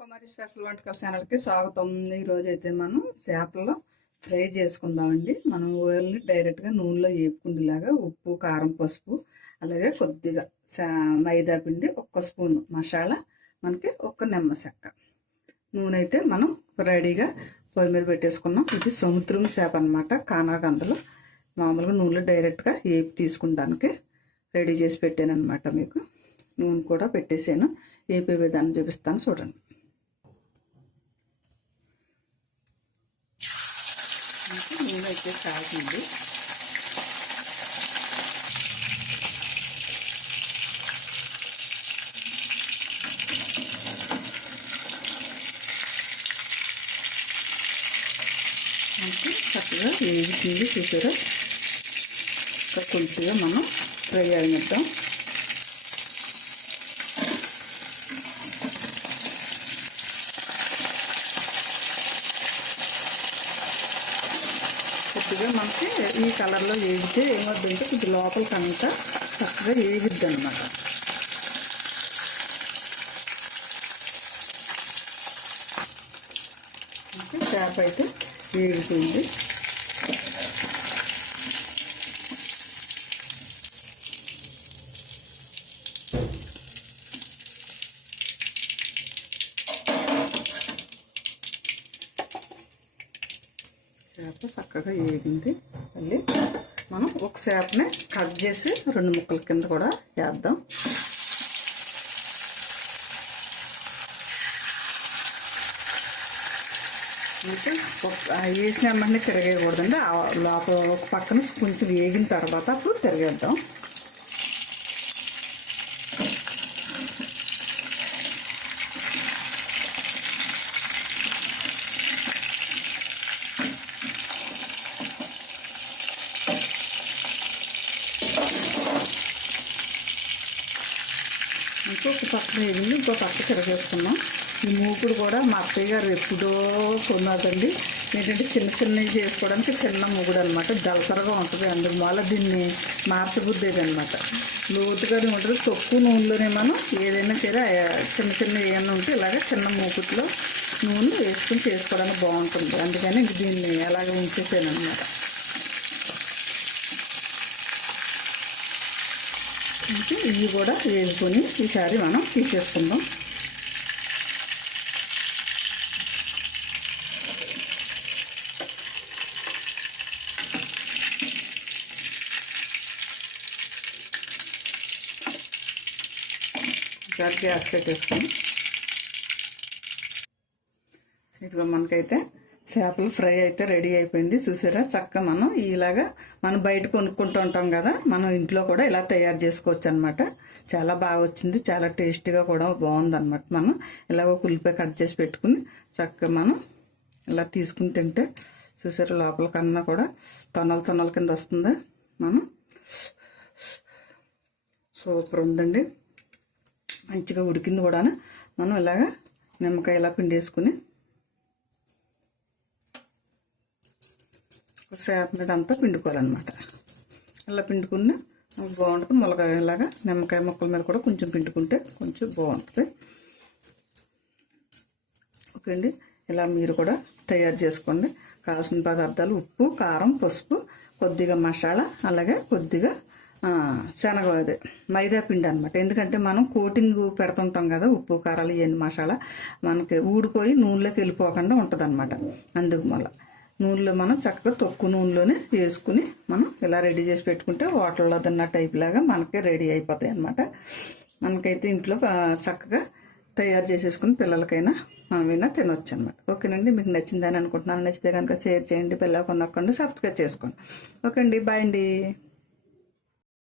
కుమారి special వంటకాల ఛానల్కి స్వాగతం. ఈరోజు అయితే మనం చేపలు ఫ్రై చేసుకుందామండి. మనం ఓన్లీ డైరెక్ట్గా నూనెలో వేపుకుండేలాగా ఉప్పు, కారం, పసుపు, అలాగే కొద్దిగా మైదా పిండి, 1 స్పూన్ మసాలా, మనకి 1 నిమ్మ చెక్క, నూనె అయితే మనం రెడీగా పొయ్యి మీద పెట్టేసుకున్నాం. ఇది సముద్రం చేప అనమాట. కానాగందలు మామూలుగా నూనెలో డైరెక్ట్గా వేపి తీసుకుంటానికి రెడీ చేసి పెట్టాను అనమాట. మీకు నూనె కూడా పెట్టేసాను. వేపే విధానం చూపిస్తాను చూడండి. నూనె అయితే కాగింది. అంటే చక్కగా వేగుతుంది. చూసారా, కొద్దిగా మనం ఫ్రై అయినిద్దాం. కొద్దిగా మనకి ఈ కలర్లో వేగితే ఏమవుతుందంటే కొద్ది లోపలికంతా చక్కగా వేగిద్ది అనమాట. చేప అయితే వేగుతుంది. చేప చక్కగా వేగింది. మళ్ళీ మనం ఒక చేపని కట్ చేసి 2 ముక్కల కింద కూడా వేద్దాం. ఇంకా వేసిన వెంటనే తిరగేయకూడదండి. లోపల ఒక పక్కన కొంచెం వేగిన తర్వాత అప్పుడు తిరగేద్దాం. ఇంకొక పక్కన వేగింది, ఇంకో పక్క తిరగేసుకున్నాం. ఈ మూకుడు కూడా మా అత్తయ్య గారు ఎప్పుడో కొన్నదండి. ఏంటంటే చిన్నవి చేసుకోవడానికి చిన్న మూకుడు అనమాట. దళసరగా ఉంటుంది. అందుకు వల్ల దీన్ని మార్చబుద్దేది అనమాట. లోతుగానే ఉంటుంది. తక్కువ నూనెలోనే మనం ఏదైనా సరే చిన్న ఏమన్నా ఉంటే ఇలాగ చిన్న మూకుట్లో నూనె వేసుకుని చేసుకోవడానికి బాగుంటుంది. అందుకని ఇంక దీన్ని అలాగే ఉంచేసాను అనమాట. ఇంకా ఇవి కూడా వేసుకొని ఈసారి మనం తీసేసుకుందాం. ఈసారి గ్యాస్ పెట్టేసుకొని ఇదిగో మనకైతే చేపలు ఫ్రై అయితే రెడీ అయిపోయింది. చూసారా, చక్కగా మనం ఇలాగా మనం బయట కొనుక్కుంటూ ఉంటాం కదా, మనం ఇంట్లో కూడా ఇలా తయారు చేసుకోవచ్చు అనమాట. చాలా బాగా వచ్చింది. చాలా టేస్టీగా కూడా బాగుంది అనమాట. మనం ఇలాగ ఉల్లిపాయ కట్ చేసి పెట్టుకుని చక్కగా మనం ఇలా తీసుకుని తింటే చూసారా, లోపల కన్నా కూడా తొనల కింద వస్తుంది. మనం సూపర్ ఉందండి. మంచిగా ఉడికింది కూడా. మనం ఇలాగ నిమ్మకాయ ఇలా పిండేసుకుని చేప మీద అంతా పిండుకోవాలన్నమాట. అలా పిండుకుని బాగుంటుంది. ములకాయ ఇలాగా నిమ్మకాయ ముక్కల మీద కూడా కొంచెం పిండుకుంటే కొంచెం బాగుంటుంది. ఓకే అండి, ఇలా మీరు కూడా తయారు చేసుకోండి. కావాల్సిన పదార్థాలు ఉప్పు, కారం, పసుపు, కొద్దిగా మసాలా, అలాగే కొద్దిగా మైదా పిండి అనమాట. ఎందుకంటే మనం కోటింగ్ పెడుతుంటాం కదా, ఉప్పు, కారాలు, ఇవన్నీ మసాలా మనకి ఊడిపోయి నూనెలోకి వెళ్ళిపోకుండా ఉంటుంది అనమాట. అందుకు మళ్ళీ నూనెలో మనం చక్కగా తక్కువ నూనెలోనే వేసుకుని మనం ఇలా రెడీ చేసి పెట్టుకుంటే హోటల్లో తిన్న టైప్ లాగా మనకి రెడీ అయిపోతాయి అనమాట. మనకైతే ఇంట్లో చక్కగా తయారు చేసేసుకుని పిల్లలకైనా మనమైనా తినొచ్చు అనమాట. ఓకేనండి, మీకు నచ్చిందని అనుకుంటున్నాను. నచ్చితే కనుక షేర్ చేయండి, పిల్లలకు నొక్కండి, సబ్స్క్రైబ్ చేసుకోండి. ఓకే అండి, బాయ్ అండి.